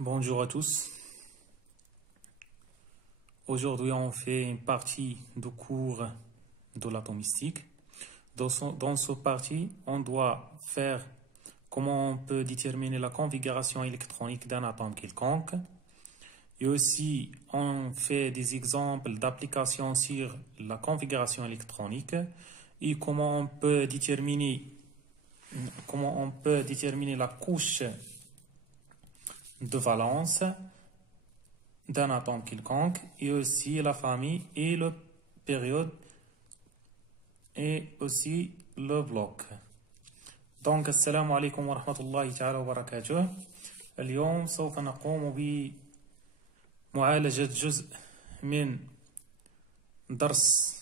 Bonjour à tous. Aujourd'hui, on fait une partie du cours de l'atomistique. Dans ce partie, on doit faire comment on peut déterminer la configuration électronique d'un atome quelconque. Et aussi, on fait des exemples d'applications sur la configuration électronique et comment on peut déterminer la couche de valence d'un atome quelconque et aussi la famille et le période et aussi le bloc. Donc, السلام عليكم ورحمة الله تعالى وبركاته. اليوم سوف نقوم بمعالجة جزء من درس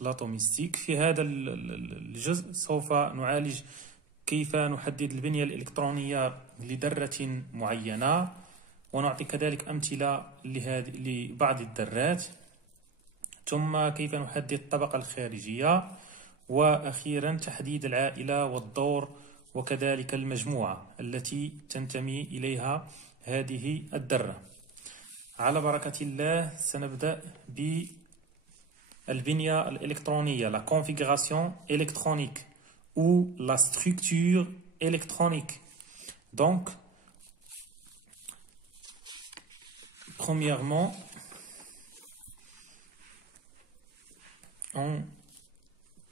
الاتوميستيك. في هذا الجزء سوف نعالج كيف نحدد البنية الإلكترونية لذرة معينة، ونعطي كذلك أمثلة لبعض الذرات، ثم كيف نحدد الطبقة الخارجية، وأخيرا تحديد العائلة والدور وكذلك المجموعة التي تنتمي إليها هذه الذرة. على بركة الله سنبدأ بالبنية الإلكترونية، la configuration électronique ou la structure électronique. Donc, premièrement, on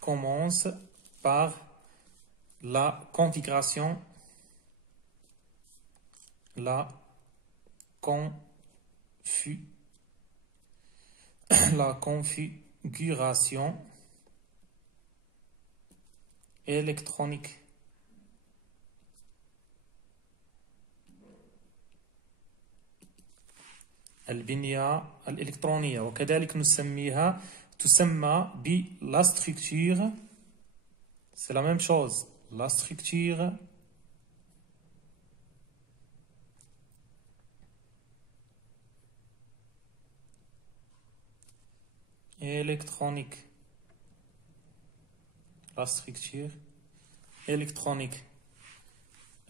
commence par la configuration, configuration électronique. البنية الإلكترونية، وكذلك تسمى la structure. C'est la même chose, la structure électronique. La structure électronique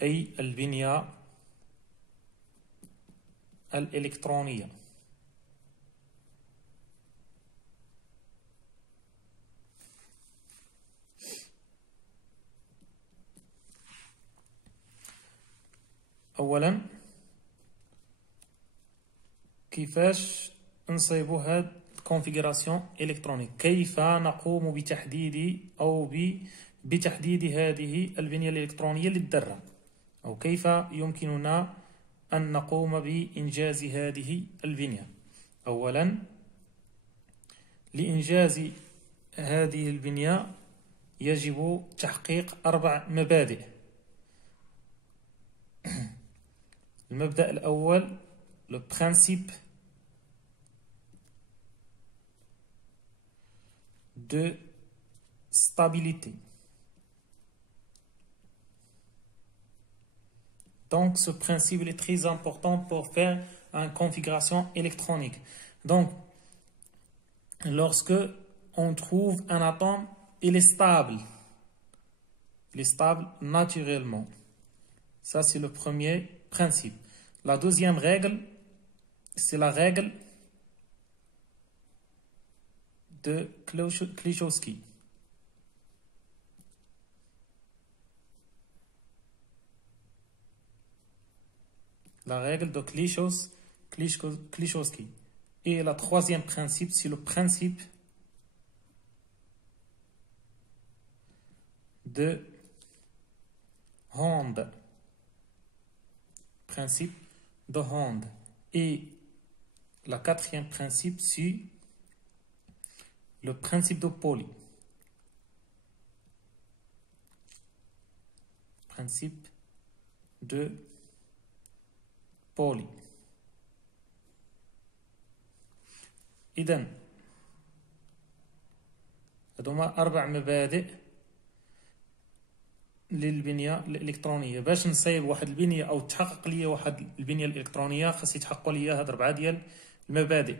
أي البنية الإلكترونية. أولا، كيفاش نصيبوا هذه الكونفيغوراسيون إلكترونيك؟ كيف نقوم بتحديد هذه البنية الإلكترونية للذرة، أو كيف يمكننا أن نقوم بإنجاز هذه البنية؟ أولا، لإنجاز هذه البنية يجب تحقيق 4 مبادئ. المبدأ الأول le principe de stabilité. Donc, ce principe est très important pour faire une configuration électronique. Donc, lorsque on trouve un atome, il est stable. Il est stable naturellement. Ça, c'est le premier principe. La deuxième règle, c'est la règle de Klichowski. La règle de Klichowski. Et le troisième principe, c'est le principe de Hond. Principe de Hond. Et le quatrième principe, c'est le principe de Pauli. Principe de Pauli. إذن هذوما 4 مبادئ للبنية الإلكترونية. باش نصيب واحد البنية أو تحقق لي واحد البنية الإلكترونية خاص يتحققوا لي هاد 4 ديال المبادئ.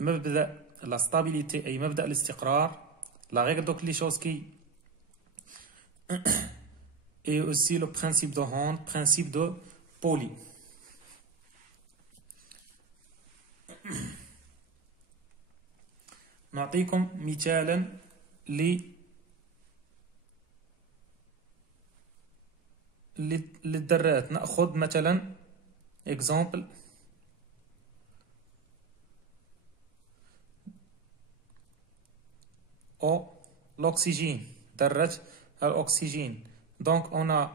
مبدأ لا ستابيليتي أي مبدأ الاستقرار، لا رègle de Klichowski et aussi le principe de Hond, principe de Pauli. نعطيكم مثالا للذرات. نأخذ مثلا example l'oxygène, ذرة الأكسجين. Donc on a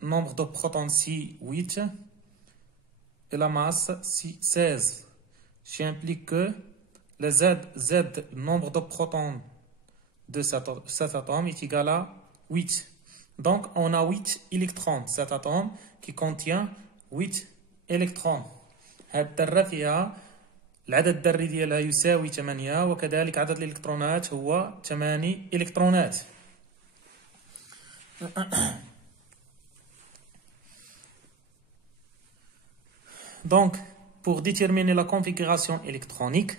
nombre de protons ici 8 et la masse 16, ce qui implique que le Z, le nombre de protons de cet atome est égal à 8. Donc on a 8 électrons. Cet atome qui contient 8 électrons. هذه الذرة فيها العدد الذري ديالها يساوي 8 وكذلك عدد الإلكترونات هو 8 إلكترونات. Donc, pour déterminer la configuration électronique,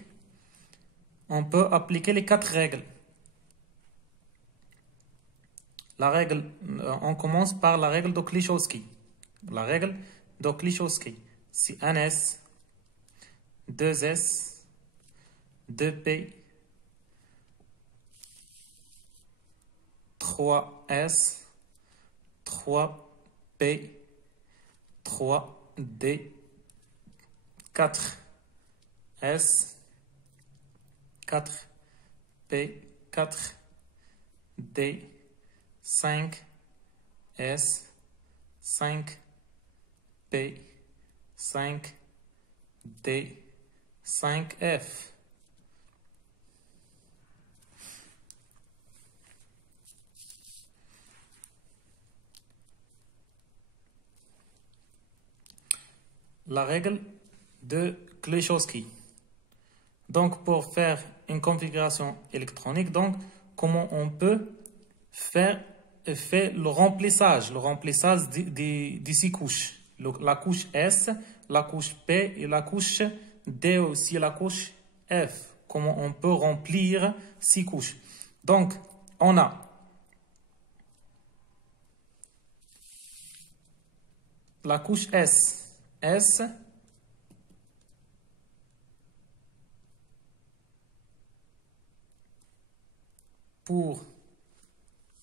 on peut appliquer les 4 règles. On commence par la règle de Klichowski. La règle de Klichowski, c'est 1s, 2s, 2p, 3s, 3p, 3d, 4s, 4p, 4d, 5s, 5p, 5d, 5f. La règle de Klichowski. Donc, pour faire une configuration électronique, donc, comment on peut faire le remplissage des 6 couches. La couche S, la couche P et la couche D aussi, la couche F. Comment on peut remplir 6 couches. Donc, on a la couche S. Pour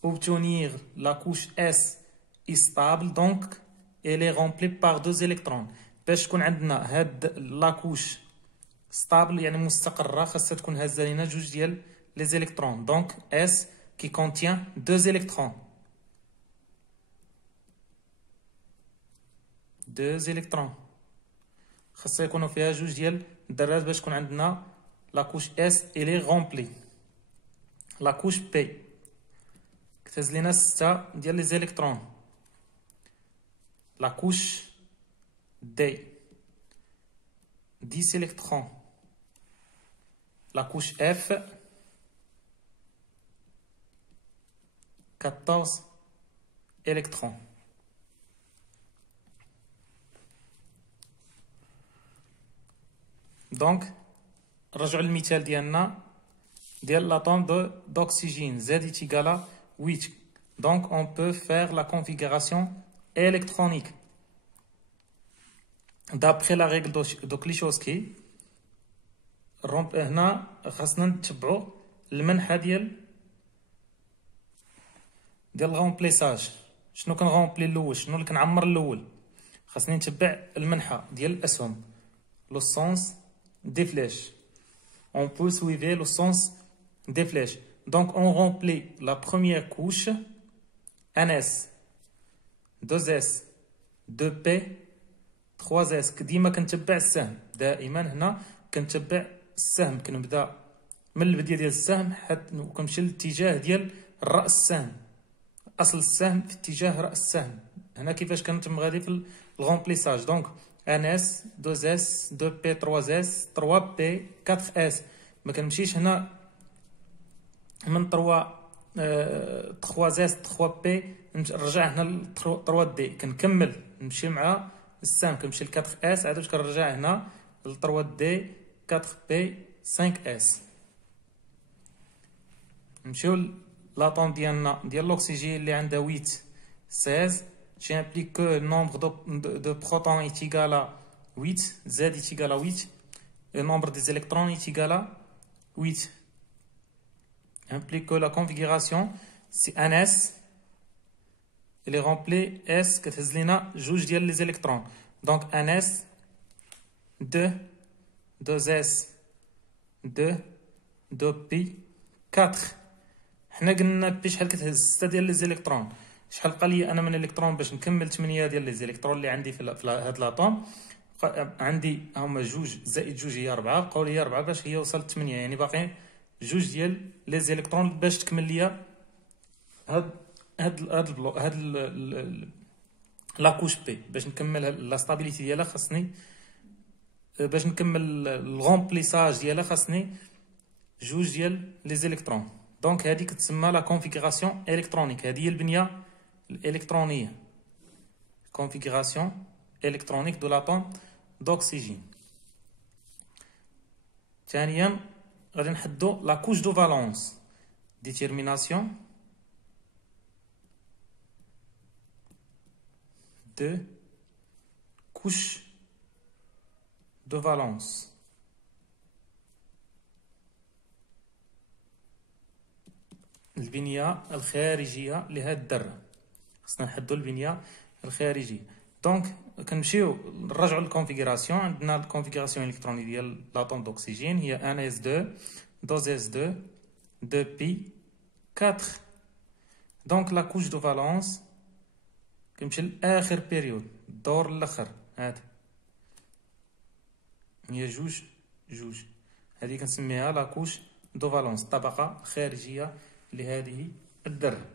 obtenir la couche S est stable, donc elle est remplie par 2 électrons. باش تكون عندنا هاد لا كوش stable يعني مستقرة خاصها تكون هازة لينا 2 ديال les électrons. Donc S qui contient 2 électrons. 2 électrons. خاصها يكونوا فيها 2 ديال الذرات باش تكون عندنا لا كوش S elle est remplie. La couche P كتهز لينا 6 ديال les électrons. La couche D 10 électrons. La couche F 14 électrons. Donc رجعوا للمثال ديالنا ديال l'atome d'oxygène Z est égal à 8. Donc on peut faire la configuration électronique. D'après la règle de Klichowski, هنا خاصنا نتبعوا المنحى ديال الغومبليساج. شنو كنغومبلي الاول، شنو اللي كنعمر الاول. خاصني نتبع المنحى ديال الاسهم، لو سونس دي فليش. On peut suivre le sens des flèches. Donc on remplit la première couche 1s 2s 2p 3s. ديما كنتبع السهم، دائما هنا كنتبع السهم. كنبدا من البدايه ديال السهم حتى كنمشي للاتجاه ديال راس السهم، اصل السهم في اتجاه راس السهم. هنا كيفاش كنتم غادي في الغومبليساج. دونك 1s 2s 2p 3s 3p 4s. ما كنمشيش هنا من 3s 3p نرجع هنا ل 3d. كنكمل نمشي مع السهم، كنمشي ل 4s عاد باش كنرجع هنا ل 3d 4p 5s. نمشيو لاتوم ديالنا ديال l'oxygène اللي عندها 8 16. Qui implique que le nombre de protons est égal à 8, Z est égal à 8. le nombre des électrons est égal à 8. Implique que la configuration, c'est un S. Il est rempli S كتهز لنا جوج ديال les électrons. Donc un S, 2 S, 2 pi 4. حنا قلنا بي شحال كتهز 6 ديال لي زيليكترون. شحال بقى لي انا من الالكترون باش نكمل 8 ديال لي زيليكترون اللي عندي في هاد لاطوم. عندي هما جوج زائد جوج هي 4. بقاو لي 4 باش هي وصلت 8. يعني باقي جوج ديال لي زيليكترون باش تكمل ليا هاد لاكوش بي. باش نكمل لا ستابيليتي ديالها خاصني، باش نكمل الغومبليساج ديالها خاصني جوج ديال لي زيليكترون. دونك هذه كتسمى لا كونفيغوراسيون الكترونيك. هذه هي البنيه الالكترونيه، كونفيغوراسيون الكترونيك دو لاتوم دوكسيجين. ثانيا غادي نحدو لا كوش دو فالونس. ديتيرميناسيون دو كوش دو فالونس. البنية الخارجية لهاد الذرة، خصنا نحدو البنية الخارجية. دونك كنمشيو نرجعو للكونفيغوراسيون. عندنا الكونفيغوراسيون الكترونية ديال لاطوم دوكسيجين هي 1s2 2s2 2p 4. دونك لا كوش دو فالونس كنمشي لاخر بيريود، الدور الاخر. هاد هي جوج جوج، هذه كنسميها لا كوش دو فالونس، الطبقة الخارجية لهذه الذرة.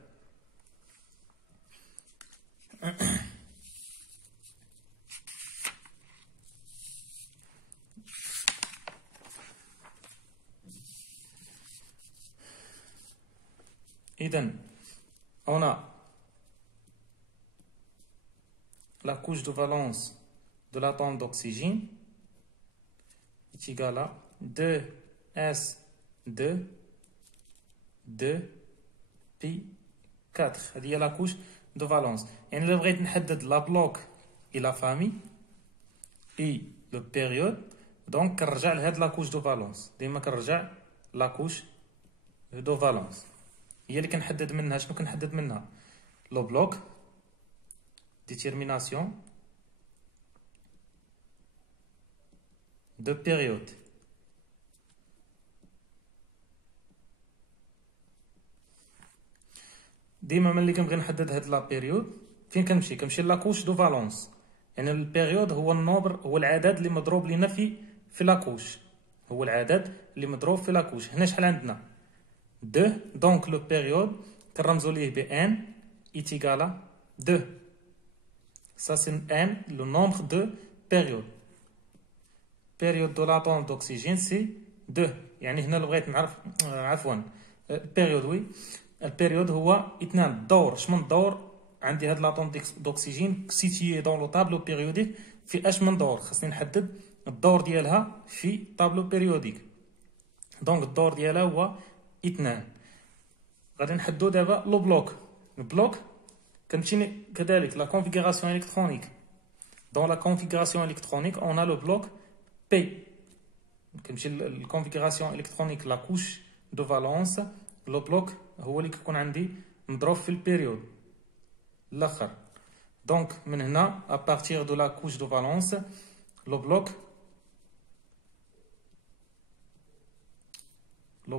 إذن هنا la couche de valence de l'atome d'oxygène est égale à 2s2 2p 4. هذه هي لا كوش دو فالونس. يعني الا بغيت نحدد لا بلوك اي لا فامي اي لو بيريود، دونك كنرجع لهاد لا كوش دو فالونس. ديما كنرجع لا كوش دو فالونس هي اللي كنحدد منها. شنو كنحدد منها؟ لو بلوك، ديتيرميناسيون دو بيريود. ديما ملي كنبغي نحدد هاد لا بيريود فين كنمشي لاكوش دو فالونس. يعني البيريود هو النوبر، هو العدد اللي مضروب لينا في لاكوش، هو العدد اللي مضروب في لاكوش. هنا شحال عندنا 2. دونك لو بيريود كنرمزو ليه ب ان ايت ايغالا 2. ça c'est n le nombre de périodes. période de l'atome d'oxygène c'est 2. يعني هنا اللي بغيت نعرف عفوا البيريود وي البيريود هو 2. الدور شمن الدور عندي هاد لاطوم دوكسيجين سيتيي دون لو طابلو بيريوديك في اش من دور. خصني نحدد الدور ديالها في طابلو بيريوديك. دونك الدور ديالها هو 2. غادي نحدو دابا لو بلوك. البلوك كنمشي كذلك لا كونفيغوراسيون الكترونيك. دون لا كونفيغوراسيون الكترونيك اون ا لو بلوك بي. كنمشي للكونفيغوراسيون الكترونيك لا كوش دو فالونس. لو بلوك هو اللي كيكون عندي مضروب في البيريود الاخر. دونك من هنا ابارتيغ دو لا كوش دو فالونس لو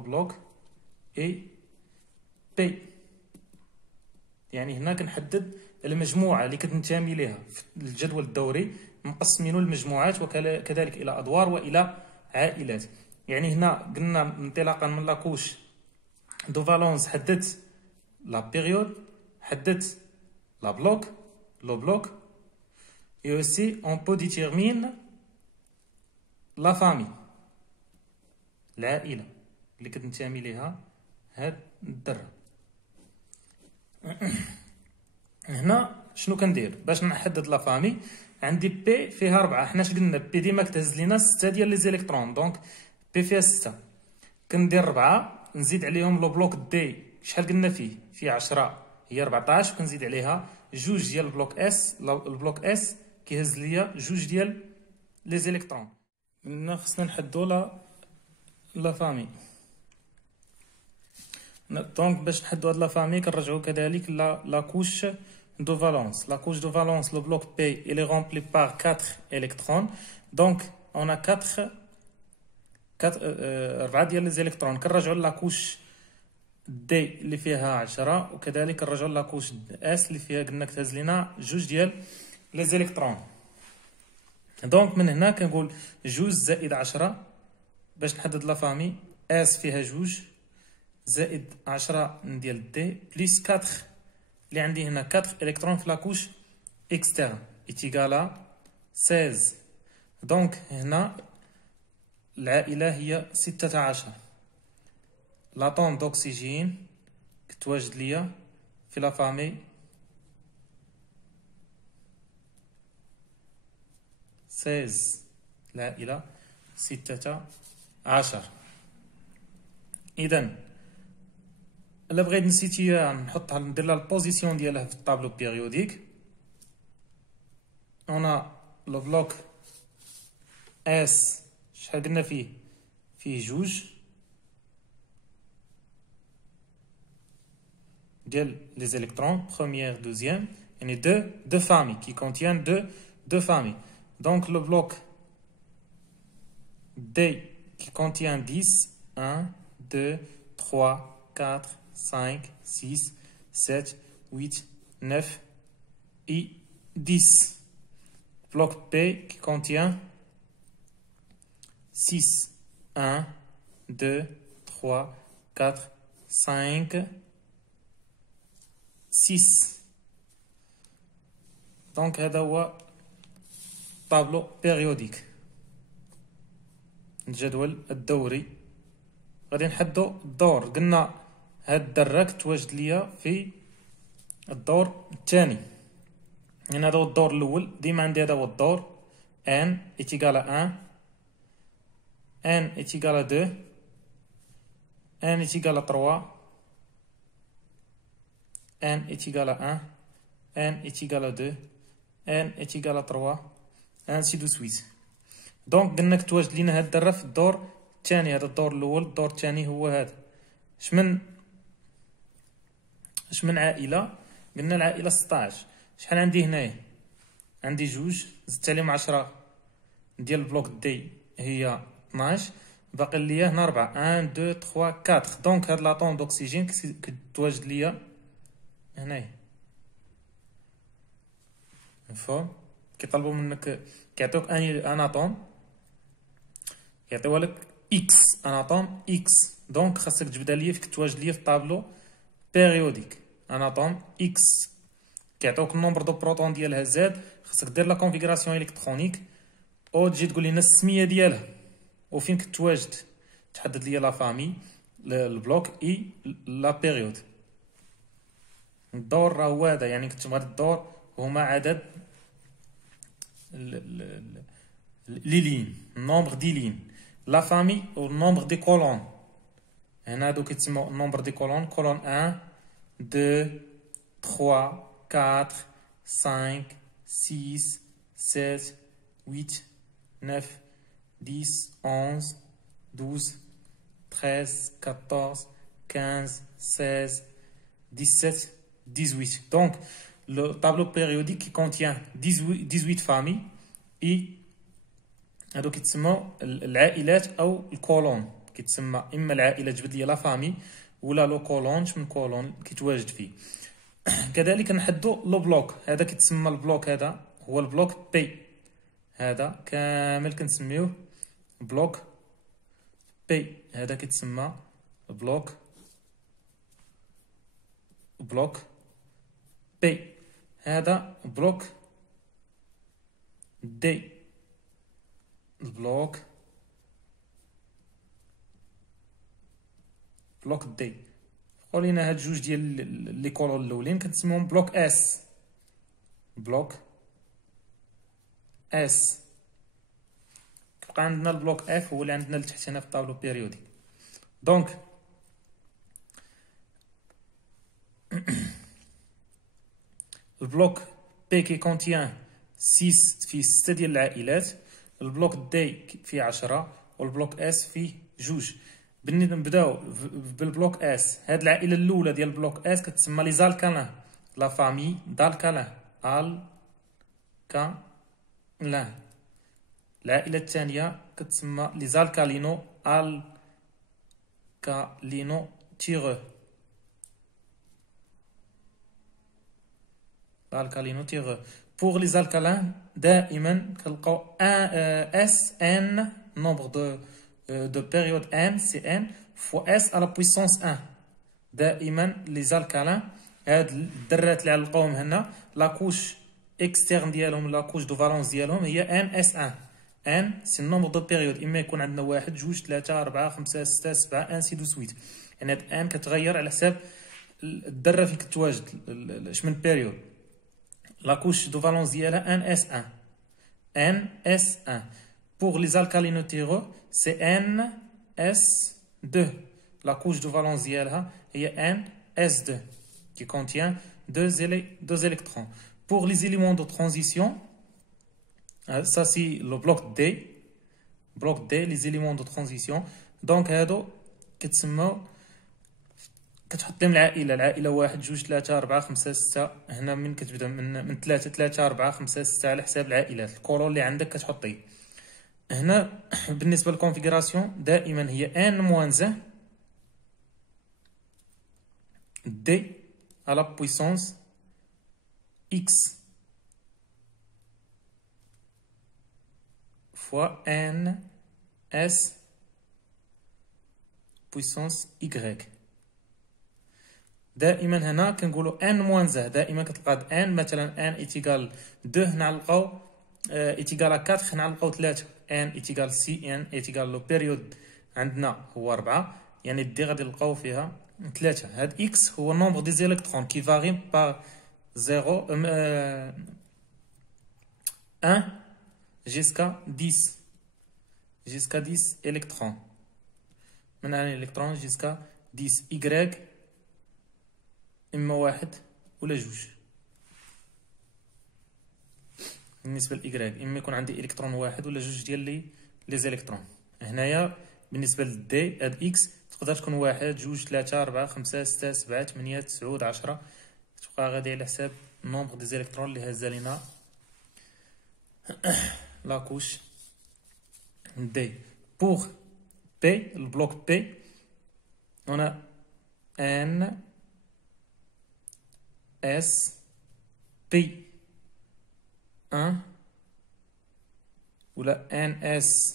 بلوك اي بي. يعني هنا كنحدد المجموعه اللي كتنتمي ليها في الجدول الدوري، مقسمينه لمجموعات وكذلك الى ادوار والى عائلات. يعني هنا قلنا انطلاقا من لاكوش دو فالونس حددت لا بيريود، حددت لا بلوك لو بلوك et aussi on peut déterminer la famille، العائله اللي كتنتمي ليها هاد الذره. هنا شنو كندير باش نحدد لا فامي؟ عندي بي فيها 4. حنا اش قلنا؟ بي ديما كتهز لينا 6 ديال لي زيليكترون. دونك بي فيها 6، كندير 4 نزيد عليهم لو بلوك دي. شحال قلنا فيه 10 هي 14، وكنزيد عليها جوج ديال البلوك اس. البلوك اس كيهز ليا جوج ديال لي زيليكترون. من خصنا نحدو لا فامي. دونك باش نحدو هاد لا فامي كنرجعو كذلك لا couche de valence. La couche de valence, le bloc P, il est rempli par 4 électrons. Donc on a 4 ديال لي زيليكترون. كنرجعو لا كوش دي اللي فيها 10 وكذلك نرجعو لا كوش اس اللي فيها قلنا كتهز لينا جوج ديال لي زيليكترون. دونك من هنا كنقول جوج زائد 10 باش نحدد لا فامي. اس فيها جوج زائد 10 ديال دي بليس 4 اللي عندي هنا 4 الكترون في لا كوش اكسترن ايتيغالا 16. دونك هنا العائلة هي 16. لاتوم دوكسيجين كتواجد ليا في لا فامي 16، العائلة 16. إذن إلا بغيت نسيتيها نحطها ندير لها البوزيسيون ديالها في الطابلو بيريوديك. هنا لو بلوك اس شحال قلنا فيه جوج ديال les électrons, première, deuxième, et deux familles qui contiennent deux familles. Donc le bloc D qui contient 10, 1, 2, 3, 4, 5, 6, 7, 8, 9 et 10. Bloc P qui contient 6, 1, 2, 3, 4, 5, 6. Donc هذا هو طابلو بيريوديك، الجدول الدوري. غادي نحدو الدور. قلنا هاد الدراك تواجد ليا في الدور الثاني. هنا هذا هو الدور الاول، ديما عندي هذا هو الدور ان ايتيغالا 1، ان ايتيغالا 2، ان ايتيغالا 3، n est égal à 1, n est égal à 2, n est égal à 3, ainsi de suite. دونك قلنا كتواجد لينا هاد الدرة في الدور الثاني. هذا الدور الاول، الدور الثاني هو هذا. اش من عائلة؟ قلنا العائلة 16. شحال عندي هنايا؟ عندي جوج زدت عليهم 10 ديال البلوك دي هي 12، باقي ليا هنا 4. 1 2 3 4. دونك هاد لاطوم دوكسيجين كتواجد ليا هنايا. مفهوم؟ كيطلبوا منك كيعطيوك ان اتوم، يعطيوها لك اكس، ان اتوم اكس. دونك خاصك تجبدها ليا فيك تواجد ليا في الطابلو بيريوديك. ان اتوم اكس كيعطيوك النومبر دو بروتون ديالها زاد، خاصك دير لا كونفيغوراسيون الكترونيك او تجي تقول لنا السميه ديالها وفين كتواجد، تحدد ليا لا فامي، البلوك اي لا بيريود. الدور راه هو هذا، يعني كتبغى الدور هما عدد لي لين، النومبر دي لين. لا فامي او النومبر دي كولون. هنا هادو كيتسموا النومبر دي كولون. كولون 1 2 3 4 5 6 7 8 9 10 11 12 13 14 15 16 17 18. Donc, le tableau périodique qui contient 18 familles et هادو كيتسموا العائلات او الكولون. كيتسمى اما العائله تجبد لي لا فامي ولا لو كولون من كولون كيتواجد فيه. كذلك نحدو لو بلوك. هذا كيتسمى البلوك، هذا هو البلوك بي. هذا كامل كنسميوه بلوك بي. هذا كيتسمى بلوك بي. هذا بلوك دي. البلوك دي. قولينا هاد جوج ديال لي كولون الاولين كنسميهم بلوك اس. بلوك اس. كيبقى عندنا البلوك اف هو اللي عندنا لتحت هنا في الطابلو بيريوديك. دونك البلوك بي كي كونتيان 6 فيه 6 ديال العائلات. البلوك دي فيه 10 والبلوك اس فيه 2. نبداو بالبلوك اس. هاد العائله الاولى ديال البلوك اس كتسمى لي زالكالان، لا فامي دالكالان الكالان. العائله الثانيه كتسمى لي زالكالينو الكالينو تيغو، الكالينو تيغو. بور لي زالكالان دائما كنلقاو اس ان nombre de période n c'est n fois s à la puissance 1. دائما لي زالكالان هاد الدرات اللي غنلقاوهم هنا لا كوش اكسترن ديالهم، لا كوش دو فالونس ديالهم هي ان اس 1. ان سي النومبر دو بيريود، اما يكون عندنا 1 2 3 4 5 6 7 انسي دو سويت. يعني هاد ان كتغير على حساب الذره فين كتواجد اش من بيريود. لا كوش دو فالونس ديالها ان اس 1 ان اس 1. Pour les alcalinotéreux, c'est NS2. La couche de valence ديالها هي NS2 qui contient deux électrons. Pour les éléments de transition, ça c'est le bloc D. Bloc D, les éléments de transition. Donc هادو كتسموا كتحط لهم العائله 1 2 3 4 5 6. هنا من كتبدا من 3 4 5 6 على حساب العائلات. الكولون اللي عندك كتحطيه هنا. بالنسبه للكونفيغوراسيون دائما هي n moins 1 d à la puissance x fois n s puissance y. دائما هنا كنقولوا n moins 1. دائما كتلقى n مثلا n égale 2 هنا نلقاو égale à 4 هنا نلقاو 3. n égale c n égale لو بيريود عندنا هو 4، يعني دي غادي نلقاو فيها 3. هاد x هو النومبر دي زيليكترون كي فاري بار 0 1 jusqu'à 10 électrons. من un électron jusqu'à 10. y اما 1 ولا 2. بالنسبه لإيكغيك اما يكون عندي الكترون 1 ولا 2 ديال لي زيليكترون. هنايا بالنسبه للدي هاد اكس تقدر تكون 1 2 3 4 5 6 7 8 9 10. تبقى غادي على حساب النومبر دي زيليكترون اللي هازا لينا لا كوش دي. بوغ بي البلوك بي هنا ان اس بي 1 ولا NS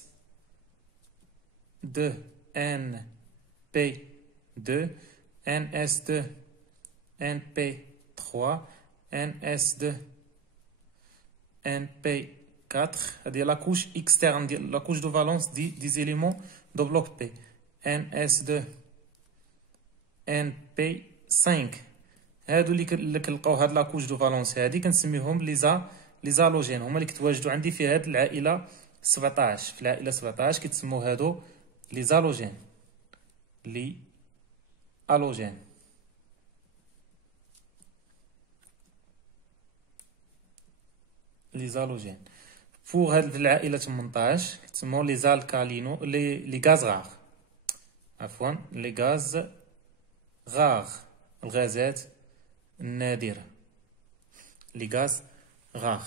2 NP 2 NS 2 NP 3 NS 2 NP 4. هذه لا كوش اكسترن ديال لا كوش دو فالونس دي زيليمون دو بلوك بي. NS 2 NP 5. هادو اللي كنلقاو هاد لا كوش دو فالونس هادي كنسميهم لي زالوجين. هما اللي كتواجدوا عندي في هاد العائله 17. في العائله 17 كيتسموا هادو لي زالوجين لي الوجين. لي زالوجين. فوق هاد العائله 18 كيتسموا لي زالكالينو لي غاز غار. عفوا لي غاز غار، الغازات النادره، لي غاز غار.